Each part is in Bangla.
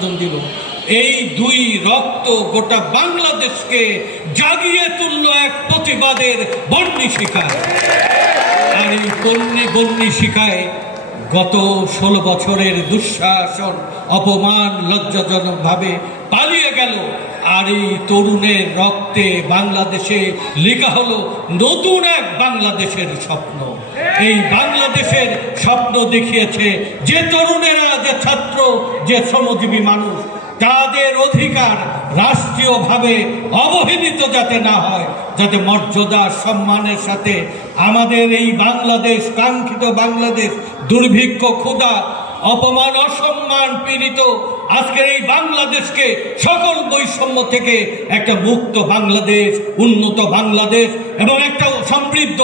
বিসর্জন দিল। এই দুই রক্ত গোটা বাংলাদেশকে জাগিয়ে তুলল এক প্রতিবাদের বন্যী শিখায়। আর এই বন্যী শিখায় গত 16 বছরের দুঃশাসন, অপমান লজ্জাজনকভাবে পালিয়ে গেল। আর এই তরুণের রক্তে বাংলাদেশে লেখা হলো নতুন এক বাংলাদেশের স্বপ্ন। এই বাংলাদেশের স্বপ্ন দেখিয়েছে যে তরুণেরা, যে ছাত্র, যে শ্রমজীবী মানুষ, তাদের অধিকার রাষ্ট্রীয়ভাবে অবহেলিত যাতে না হয়, যাতে মর্যাদা সম্মানের সাথে আমাদের এই বাংলাদেশ, কাঙ্ক্ষিত বাংলাদেশ, দুর্ভিক্ষ, ক্ষুধা, অপমান, অসম্মান পীড়িত আজকের এই বাংলাদেশকে সকল বৈষম্য থেকে একটা মুক্ত বাংলাদেশ, উন্নত বাংলাদেশ এবং একটা সমৃদ্ধ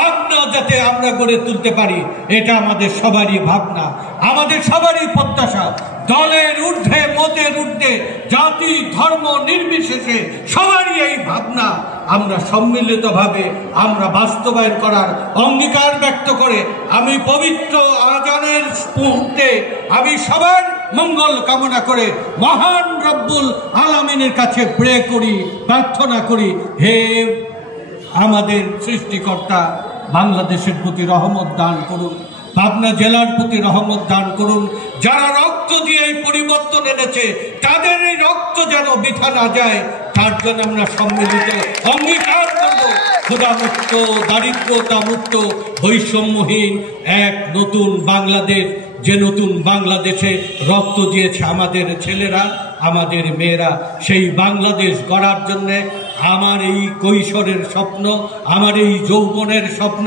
বাংলা যাতে আমরা গড়ে তুলতে পারি, এটা আমাদের সবারই ভাবনা, আমাদের সবারই প্রত্যাশা। দলের ঊর্ধ্বে, মতের ঊর্ধ্বে, জাতি ধর্ম নির্বিশেষে সবারই এই ভাবনা আমরা সম্মিলিতভাবে আমরা বাস্তবায়ন করার অঙ্গীকার ব্যক্ত করে আমি পবিত্র আজানের মুহূর্তে আমি সবার মঙ্গল কামনা করে মহান রব্বুল আলামিনের কাছে প্রে করি, প্রার্থনা করি, হে আমাদের সৃষ্টিকর্তা বাংলাদেশের প্রতি রহমত দান করুন, পাবনা জেলার প্রতি রহমত দান করুন। যারা রক্ত দিয়ে এই পরিবর্তন এনেছে তাদের এই রক্ত যেন বৃথা না যায়, তার জন্য আমরা সম্মিলিত অঙ্গীকার করব ক্ষুধামুক্ত, দারিদ্রতা মুক্ত, বৈষম্যহীন এক নতুন বাংলাদেশ, যে নতুন বাংলাদেশে রক্ত দিয়েছে আমাদের ছেলেরা, আমাদের মেয়েরা, সেই বাংলাদেশ গড়ার জন্যে আমার এই কৈশোরের স্বপ্ন, আমার এই যৌবনের স্বপ্ন,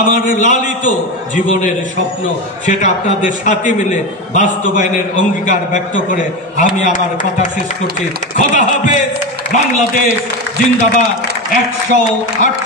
আমার লালিত জীবনের স্বপ্ন, সেটা আপনাদের সাথে মিলে বাস্তবায়নের অঙ্গীকার ব্যক্ত করে আমি আমার কথা শেষ করছি। খোদা হাফেজ। বাংলাদেশ জিন্দাবাদ। 168